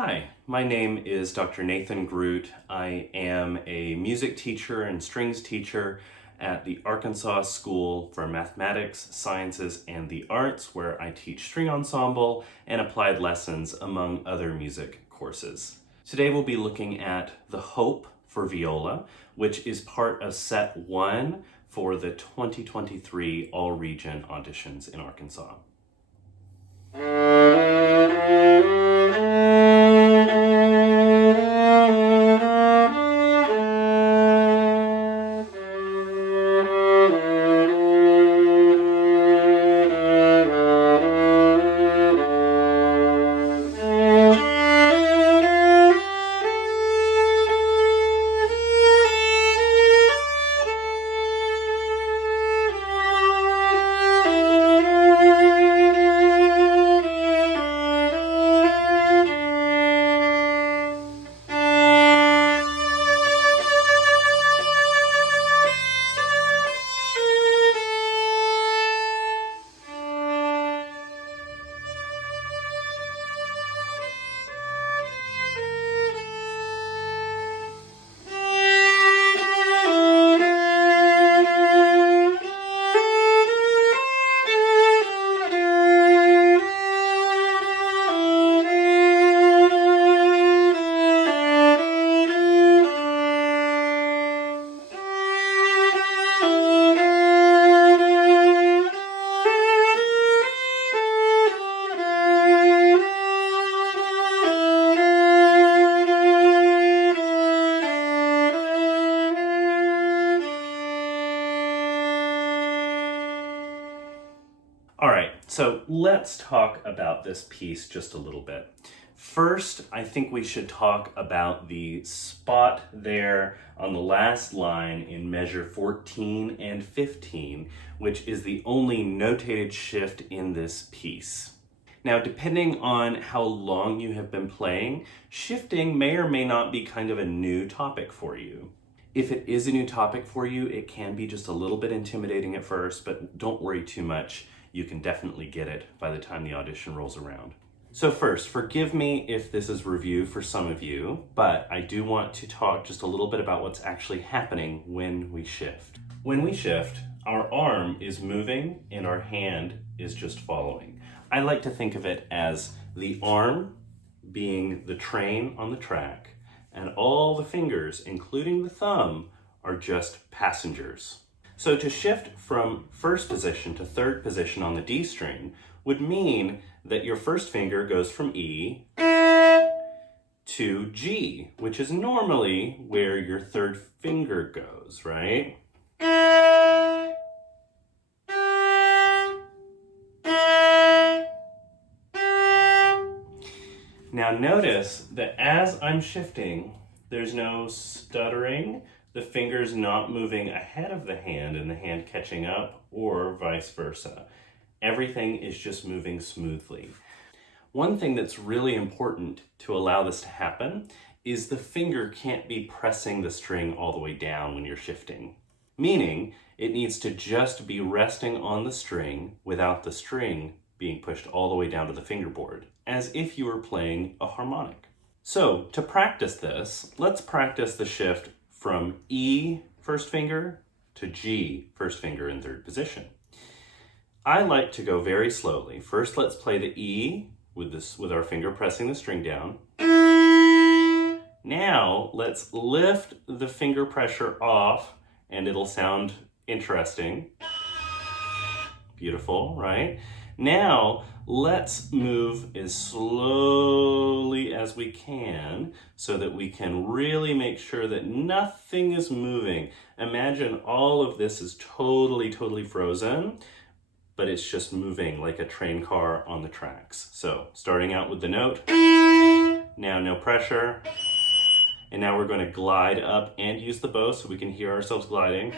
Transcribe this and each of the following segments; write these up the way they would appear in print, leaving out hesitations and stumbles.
Hi, my name is Dr. Nathan Groot. I am a music teacher and strings teacher at the Arkansas School for Mathematics, Sciences, and the Arts, where I teach string ensemble and applied lessons, among other music courses. Today we'll be looking at The Hope for Viola, which is part of set 1 for the 2023 All-Region auditions in Arkansas. All right, so let's talk about this piece just a little bit. First, I think we should talk about the spot there on the last line in measure 14 and 15, which is the only notated shift in this piece. Now, depending on how long you have been playing, shifting may or may not be kind of a new topic for you. If it is a new topic for you, it can be just a little bit intimidating at first, but don't worry too much. You can definitely get it by the time the audition rolls around. So first, forgive me if this is review for some of you, but I do want to talk just a little bit about what's actually happening when we shift. When we shift, our arm is moving and our hand is just following. I like to think of it as the arm being the train on the track, and all the fingers, including the thumb, are just passengers. So to shift from first position to third position on the D string would mean that your first finger goes from E to G, which is normally where your third finger goes, right? Now notice that as I'm shifting, there's no stuttering. The finger's not moving ahead of the hand and the hand catching up, or vice versa. Everything is just moving smoothly. One thing that's really important to allow this to happen is the finger can't be pressing the string all the way down when you're shifting. Meaning, it needs to just be resting on the string without the string being pushed all the way down to the fingerboard, as if you were playing a harmonic. So, to practice this, let's practice the shift from E first finger to G first finger in third position. I like to go very slowly. First, let's play the E with our finger pressing the string down. Now, let's lift the finger pressure off and it'll sound interesting. Beautiful, right? Now, let's move as slowly as we can so that we can really make sure that nothing is moving. Imagine all of this is totally frozen, but it's just moving like a train car on the tracks. So, starting out with the note, now no pressure, and now we're going to glide up and use the bow so we can hear ourselves gliding.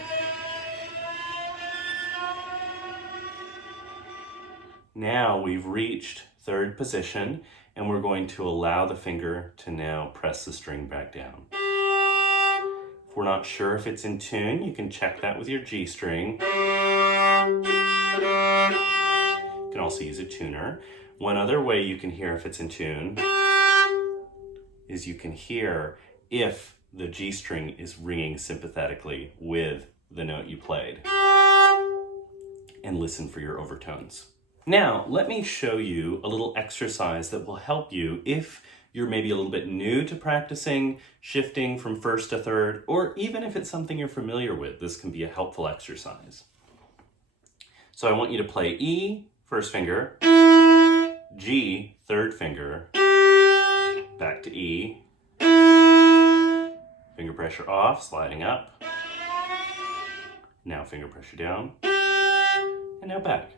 Now we've reached third position and we're going to allow the finger to now press the string back down. If we're not sure if it's in tune, you can check that with your G string. You can also use a tuner. One other way you can hear if it's in tune is you can hear if the G string is ringing sympathetically with the note you played, and listen for your overtones. Now, let me show you a little exercise that will help you if you're maybe a little bit new to practicing shifting from first to third, or even if it's something you're familiar with, this can be a helpful exercise. So I want you to play E, first finger, G, third finger, back to E, finger pressure off, sliding up, now finger pressure down, and now back.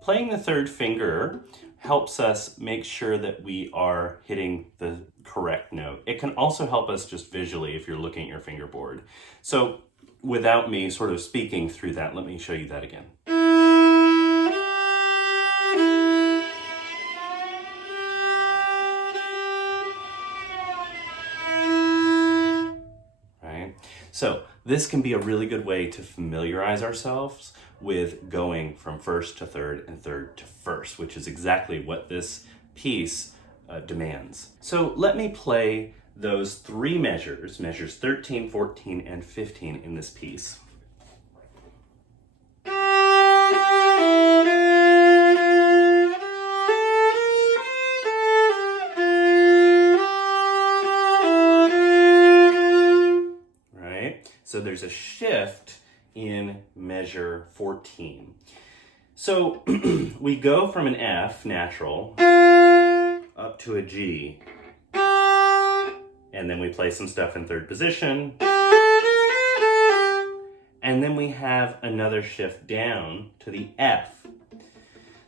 Playing the third finger helps us make sure that we are hitting the correct note. It can also help us just visually if you're looking at your fingerboard. So without me sort of speaking through that, let me show you that again. Right? So this can be a really good way to familiarize ourselves with going from first to third and third to first, which is exactly what this piece demands. So let me play those three measures 13, 14, and 15 in this piece. Right? So there's a shift in measure 14. So we go from an F, natural, up to a G, and then we play some stuff in third position, and then we have another shift down to the F.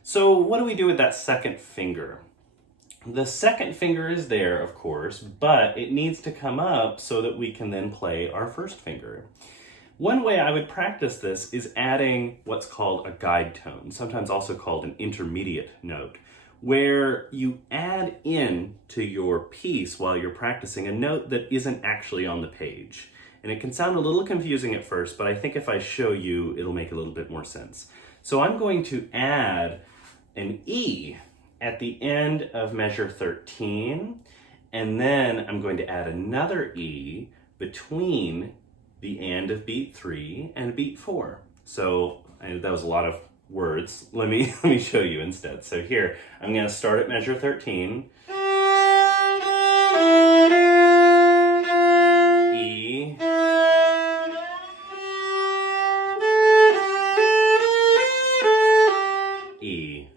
So what do we do with that second finger? The second finger is there, of course, but it needs to come up so that we can then play our first finger. One way I would practice this is adding what's called a guide tone, sometimes also called an intermediate note, where you add in to your piece while you're practicing a note that isn't actually on the page. And it can sound a little confusing at first, but I think if I show you, it'll make a little bit more sense. So I'm going to add an E at the end of measure 13, and then I'm going to add another E between the end of beat 3 and beat 4. So that was a lot of words. Let me show you instead. So here, I'm going to start at measure 13. E. E.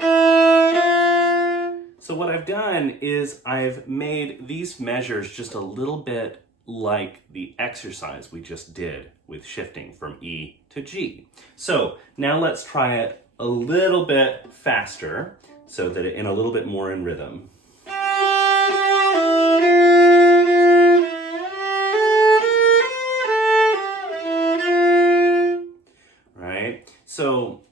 So what I've done is I've made these measures just a little bit like the exercise we just did with shifting from E to G. So now let's try it a little bit faster so that in a little bit more in rhythm. Right? So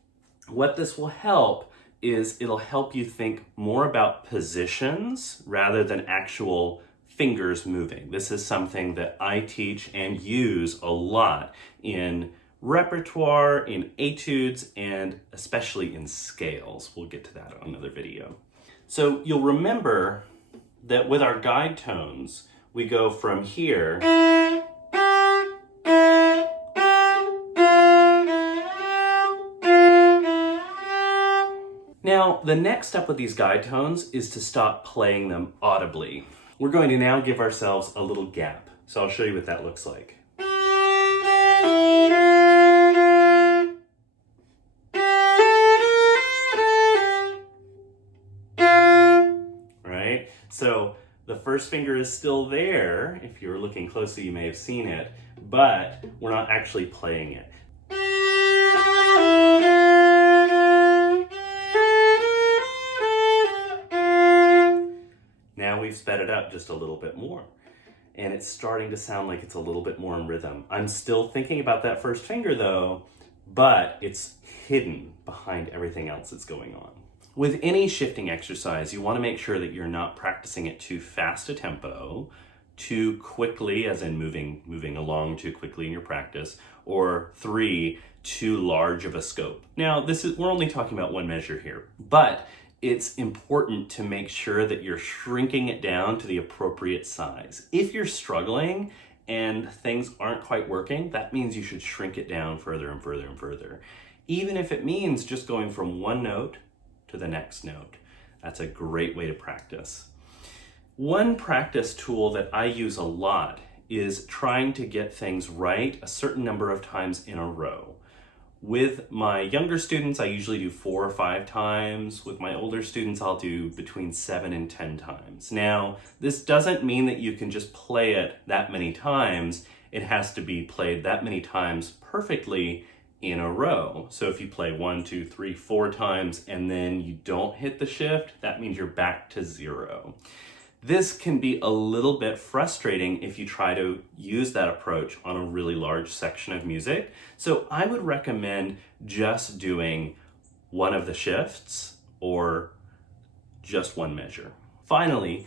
what this will help is it'll help you think more about positions rather than actual fingers moving. This is something that I teach and use a lot in repertoire, in etudes, and especially in scales. We'll get to that on another video. So you'll remember that with our guide tones, we go from here Now, the next step with these guide tones is to stop playing them audibly. We're going to now give ourselves a little gap. So I'll show you what that looks like. Right? So the first finger is still there. If you were looking closely, you may have seen it, but we're not actually playing it. Now we've sped it up just a little bit more, and it's starting to sound like it's a little bit more in rhythm. I'm still thinking about that first finger though, but it's hidden behind everything else that's going on. With any shifting exercise, you want to make sure that you're not practicing it too fast a tempo, too quickly, as in moving along too quickly in your practice, or 3, too large of a scope. Now, we're only talking about one measure here, but it's important to make sure that you're shrinking it down to the appropriate size. If you're struggling and things aren't quite working, that means you should shrink it down further and further and further. Even if it means just going from one note to the next note. That's a great way to practice. One practice tool that I use a lot is trying to get things right a certain number of times in a row. With my younger students, I usually do 4 or 5 times. With my older students, I'll do between 7 and 10 times. Now, this doesn't mean that you can just play it that many times. It has to be played that many times perfectly in a row. So if you play 1, 2, 3, 4 times and then you don't hit the shift, that means you're back to 0. This can be a little bit frustrating if you try to use that approach on a really large section of music. So I would recommend just doing one of the shifts or just one measure. Finally,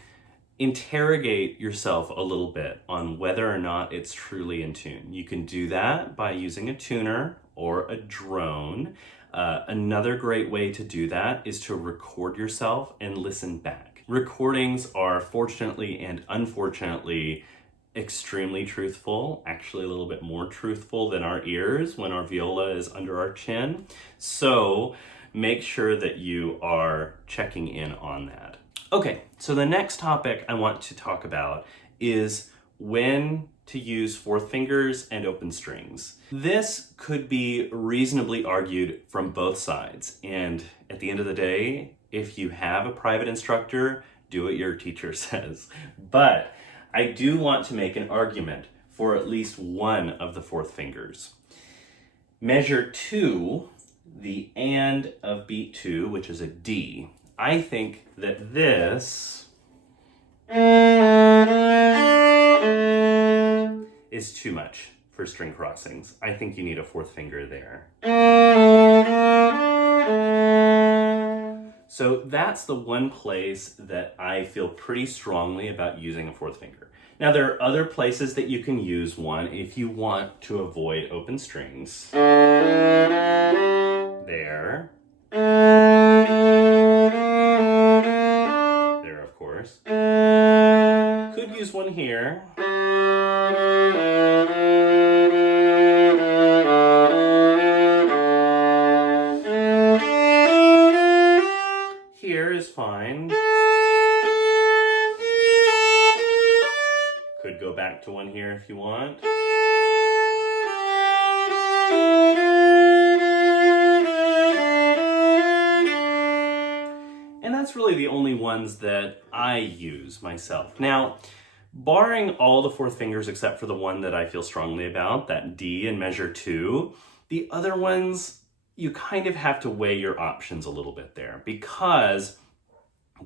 interrogate yourself a little bit on whether or not it's truly in tune. You can do that by using a tuner or a drone. Another great way to do that is to record yourself and listen back. Recordings are fortunately and unfortunately extremely truthful, actually a little bit more truthful than our ears when our viola is under our chin. So make sure that you are checking in on that. Okay, so the next topic I want to talk about is when to use 4th fingers and open strings. This could be reasonably argued from both sides, and at the end of the day, if you have a private instructor, do what your teacher says. But I do want to make an argument for at least one of the 4th fingers. Measure 2, the and of beat 2, which is a D. I think that this is too much for string crossings. I think you need a 4th finger there. So that's the one place that I feel pretty strongly about using a 4th finger. Now there are other places that you can use one if you want to avoid open strings. There. There, of course. Could use one here. Here is fine. Could go back to one here if you want. And that's really the only ones that I use myself. Now, barring all the 4th fingers except for the one that I feel strongly about, that D in measure 2, the other ones, you kind of have to weigh your options a little bit there, because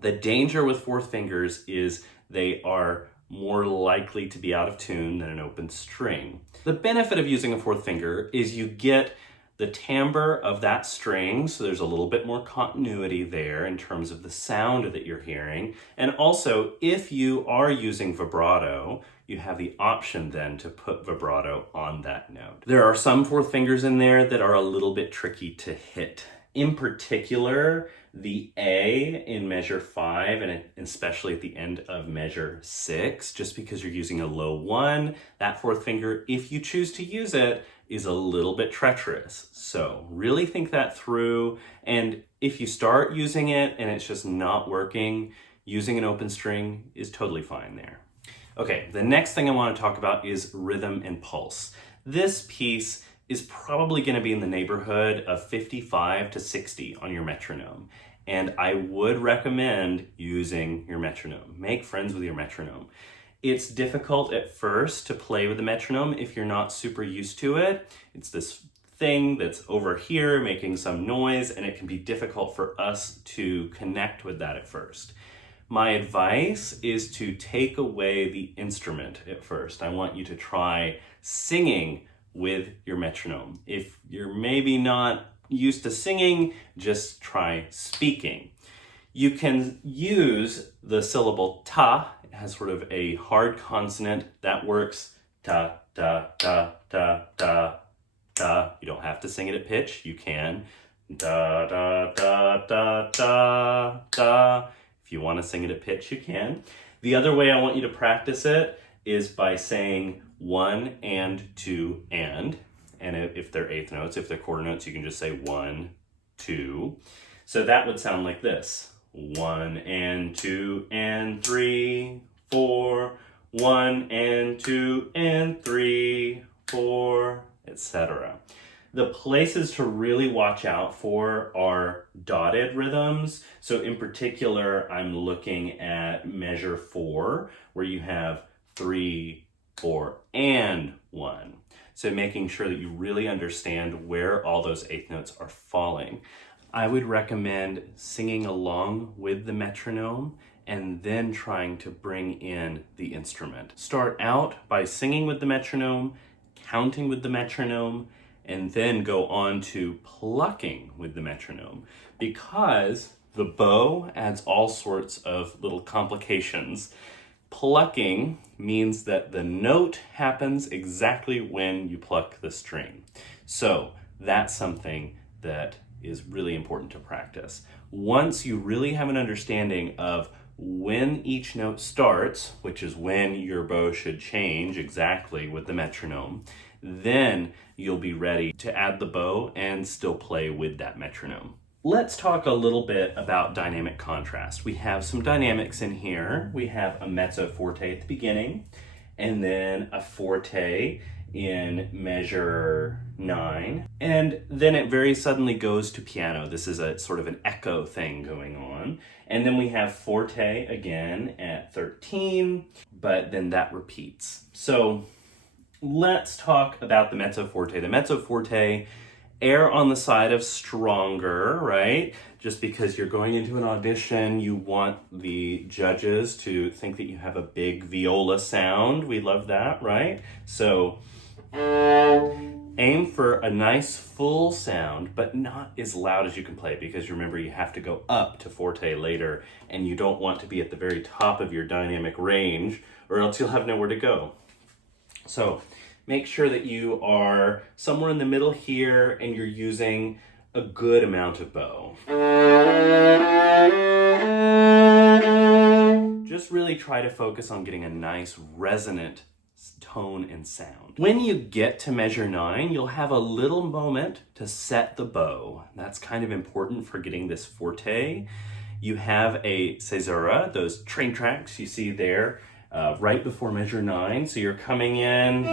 the danger with 4th fingers is they are more likely to be out of tune than an open string. The benefit of using a 4th finger is you get the timbre of that string, so there's a little bit more continuity there in terms of the sound that you're hearing. And also, if you are using vibrato, you have the option then to put vibrato on that note. There are some 4th fingers in there that are a little bit tricky to hit. In particular, the A in measure 5, and especially at the end of measure 6, just because you're using a low 1, that 4th finger, if you choose to use it, is a little bit treacherous. So really think that through, and if you start using it and it's just not working, using an open string is totally fine there. Okay, the next thing I want to talk about is rhythm and pulse. This piece is probably going to be in the neighborhood of 55 to 60 on your metronome. And I would recommend using your metronome. Make friends with your metronome. It's difficult at first to play with the metronome if you're not super used to it. It's this thing that's over here making some noise, and it can be difficult for us to connect with that at first. My advice is to take away the instrument at first. I want you to try singing with your metronome. If you're maybe not used to singing, just try speaking. You can use the syllable ta. It has sort of a hard consonant that works. Ta, ta, ta, ta, ta, ta. You don't have to sing it at pitch. You can. Da, da, da, da, da, da. If you want to sing it at pitch, you can. The other way I want you to practice it is by saying 1 and 2 and. And if they're eighth notes, if they're quarter notes, you can just say 1, 2. So that would sound like this. 1 and 2 and 3, 4. 1 and 2 and 3, 4, etc. The places to really watch out for are dotted rhythms. So in particular, I'm looking at measure 4, where you have 3, 4, and 1. So making sure that you really understand where all those eighth notes are falling. I would recommend singing along with the metronome and then trying to bring in the instrument. Start out by singing with the metronome, counting with the metronome, and then go on to plucking with the metronome, because the bow adds all sorts of little complications. Plucking means that the note happens exactly when you pluck the string. So that's something that is really important to practice. Once you really have an understanding of when each note starts, which is when your bow should change exactly with the metronome, then you'll be ready to add the bow and still play with that metronome. Let's talk a little bit about dynamic contrast. We have some dynamics in here. We have a mezzo forte at the beginning, and then a forte in measure 9, and then it very suddenly goes to piano. This is a sort of an echo thing going on. And then we have forte again at 13, but then that repeats. So let's talk about the mezzo forte. The mezzo forte, err on the side of stronger, right? Just because you're going into an audition, you want the judges to think that you have a big viola sound. We love that, right? So aim for a nice full sound, but not as loud as you can play, because remember, you have to go up to forte later, and you don't want to be at the very top of your dynamic range, or else you'll have nowhere to go. So make sure that you are somewhere in the middle here, and you're using a good amount of bow. Just really try to focus on getting a nice resonant tone and sound. When you get to measure 9, you'll have a little moment to set the bow. That's kind of important for getting this forte. You have a caesura, those train tracks you see there, right before measure 9. So you're coming in.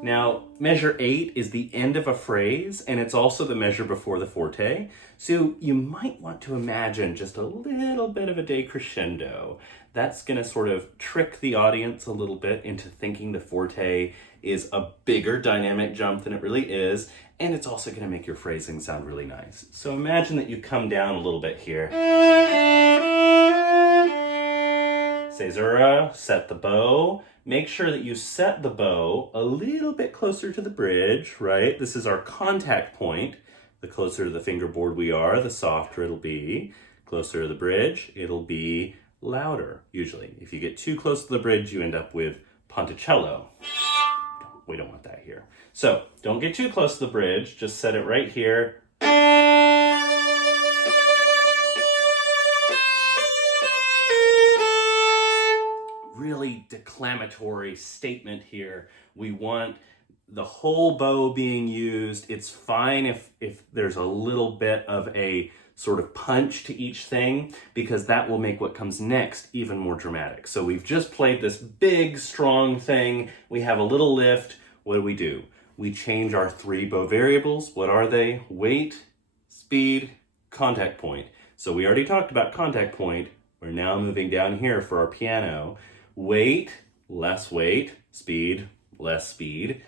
Now, measure 8 is the end of a phrase, and it's also the measure before the forte. So you might want to imagine just a little bit of a decrescendo. That's going to sort of trick the audience a little bit into thinking the forte is a bigger dynamic jump than it really is, and it's also going to make your phrasing sound really nice. So imagine that you come down a little bit here. Caesura, set the bow. Make sure that you set the bow a little bit closer to the bridge, right? This is our contact point. The closer to the fingerboard we are, the softer it'll be. Closer to the bridge, it'll be louder, usually. If you get too close to the bridge, you end up with ponticello. We don't want that here. So don't get too close to the bridge, just set it right here. Really declamatory statement here. We want the whole bow being used. It's fine if there's a little bit of a sort of punch to each thing, because that will make what comes next even more dramatic. So we've just played this big, strong thing. We have a little lift. What do? We change our 3 bow variables. What are they? Weight, speed, contact point. So we already talked about contact point. We're now moving down here for our piano. Weight, less weight, speed, less speed.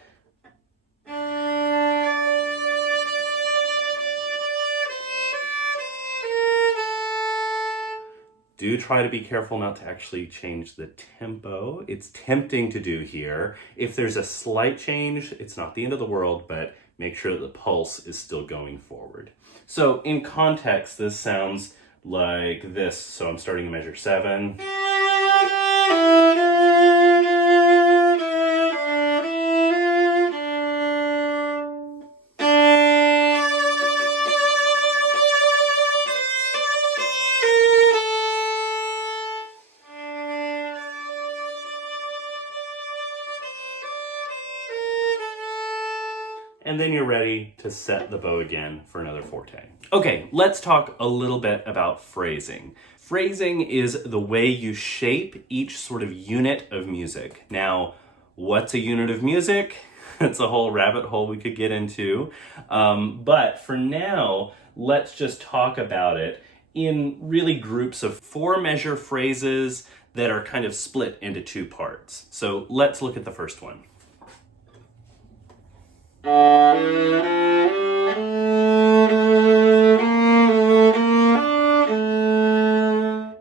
Do try to be careful not to actually change the tempo. It's tempting to do here. If there's a slight change, it's not the end of the world, but make sure that the pulse is still going forward. So in context, this sounds like this. So I'm starting in measure 7. and then you're ready to set the bow again for another forte. Okay, let's talk a little bit about phrasing. Phrasing is the way you shape each sort of unit of music. Now, what's a unit of music? It's a whole rabbit hole we could get into. But for now, let's just talk about it in really groups of 4-measure phrases that are kind of split into 2 parts. So let's look at the first one.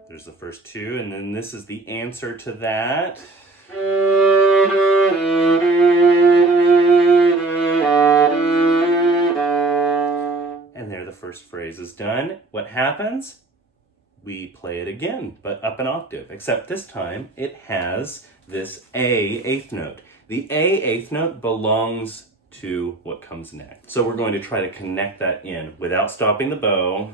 There's the first 2, and then this is the answer to that. And there the first phrase is done. What happens? We play it again, but up an octave, except this time it has this A 8th note. The A 8th note belongs to what comes next. So we're going to try to connect that in without stopping the bow.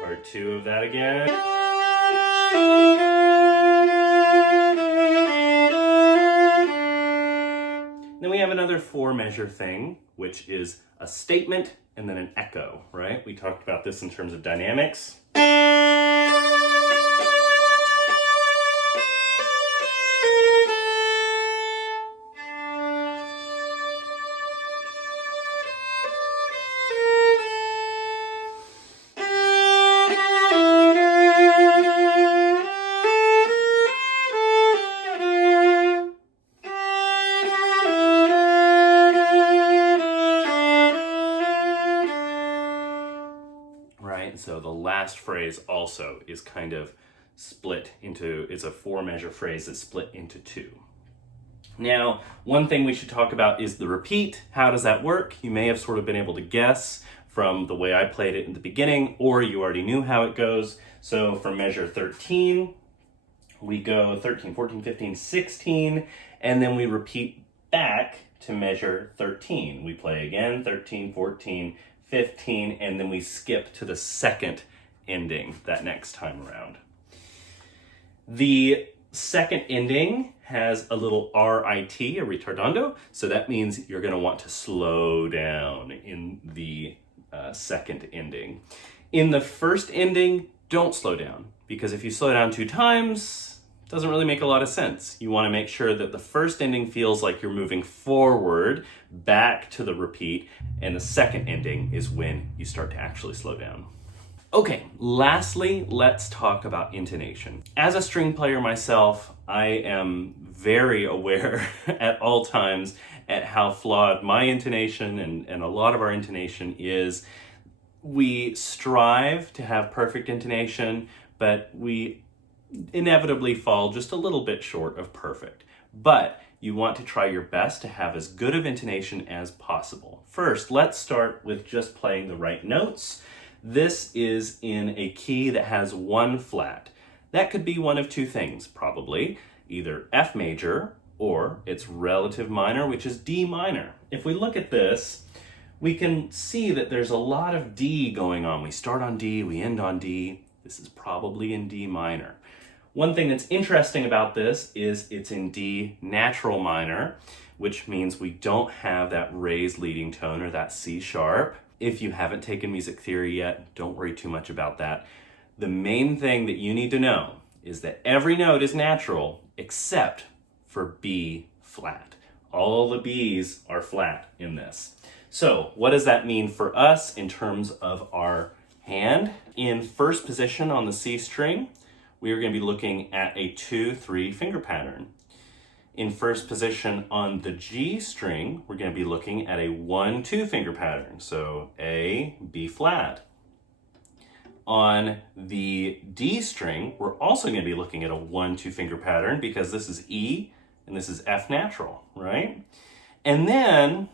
Part 2 of that again. Then we have another 4-measure thing, which is a statement and then an echo, right? We talked about this in terms of dynamics. So the last phrase also is kind of split into, it's a 4-measure phrase that's split into 2. Now, one thing we should talk about is the repeat. How does that work? You may have sort of been able to guess from the way I played it in the beginning, or you already knew how it goes. So for measure 13, we go 13, 14, 15, 16, and then we repeat back to measure 13. We play again, 13, 14, 15, and then we skip to the second ending that next time around. The second ending has a little RIT, a ritardando, so that means you're going to want to slow down in the second ending. In the first ending, don't slow down, because if you slow down 2 times, it doesn't really make a lot of sense. You want to make sure that the first ending feels like you're moving forward back to the repeat, and the second ending is when you start to actually slow down. Okay, lastly, let's talk about intonation. As a string player myself, I am very aware at all times at how flawed my intonation and a lot of our intonation is. We strive to have perfect intonation, but we inevitably fall just a little bit short of perfect. But you want to try your best to have as good of intonation as possible. First, let's start with just playing the right notes. This is in a key that has 1 flat. That could be one of 2 things, probably. Either F major or its relative minor, which is D minor. If we look at this, we can see that there's a lot of D going on. We start on D, we end on D. This is probably in D minor. One thing that's interesting about this is it's in D natural minor, which means we don't have that raised leading tone or that C sharp. If you haven't taken music theory yet, don't worry too much about that. The main thing that you need to know is that every note is natural except for B flat. All the B's are flat in this. So what does that mean for us in terms of our hand? In first position on the C string, we are going to be looking at a 2-3 finger pattern. In first position on the G string, we're going to be looking at a 1-2 finger pattern. So A, B flat. On the D string, we're also going to be looking at a 1-2 finger pattern because this is E and this is F natural, right? And then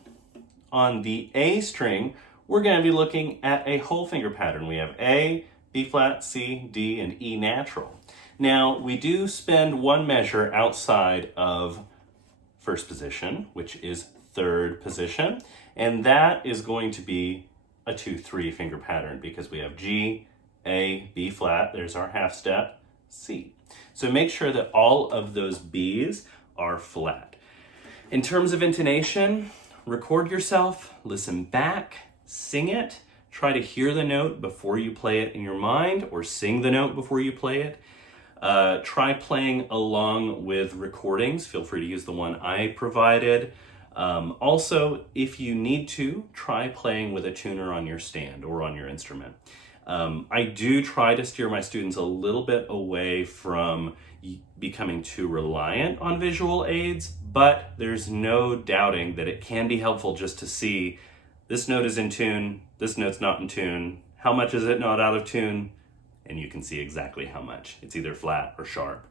on the A string, we're going to be looking at a whole finger pattern. We have A, B flat, C, D, and E natural. Now, we do spend 1 measure outside of first position, which is third position, and that is going to be a 2-3 finger pattern because we have G, A, B flat, there's our half step, C. So make sure that all of those B's are flat. In terms of intonation, record yourself, listen back, sing it, try to hear the note before you play it in your mind, or sing the note before you play it. Try playing along with recordings. Feel free to use the one I provided. Also, if you need to, try playing with a tuner on your stand or on your instrument. I do try to steer my students a little bit away from becoming too reliant on visual aids, but there's no doubting that it can be helpful just to see this note is in tune, this note's not in tune, how much is it not out of tune, and you can see exactly how much. It's either flat or sharp.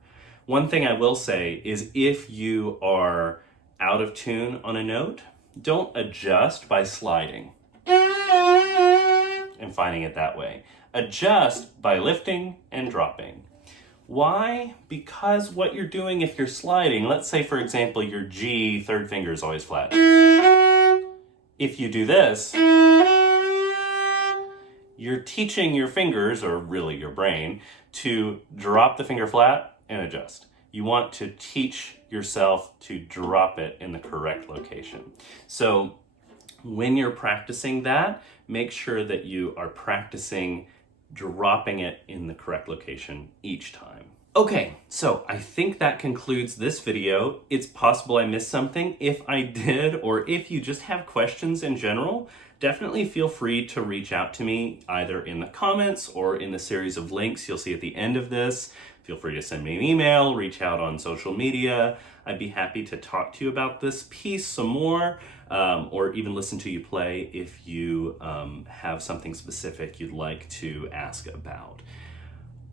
One thing I will say is if you are out of tune on a note, don't adjust by sliding and finding it that way. Adjust by lifting and dropping. Why? Because what you're doing if you're sliding, let's say for example your G third finger is always flat. If you do this, you're teaching your fingers, or really your brain, to drop the finger flat and adjust. You want to teach yourself to drop it in the correct location. So when you're practicing that, make sure that you are practicing dropping it in the correct location each time. Okay, so I think that concludes this video. It's possible I missed something. If I did, or if you just have questions in general, definitely feel free to reach out to me either in the comments or in the series of links you'll see at the end of this. Feel free to send me an email, reach out on social media. I'd be happy to talk to you about this piece some more, or even listen to you play if you have something specific you'd like to ask about.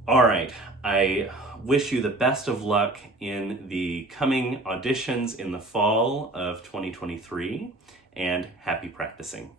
All right, I wish you the best of luck in the coming auditions in the fall of 2023, and happy practicing.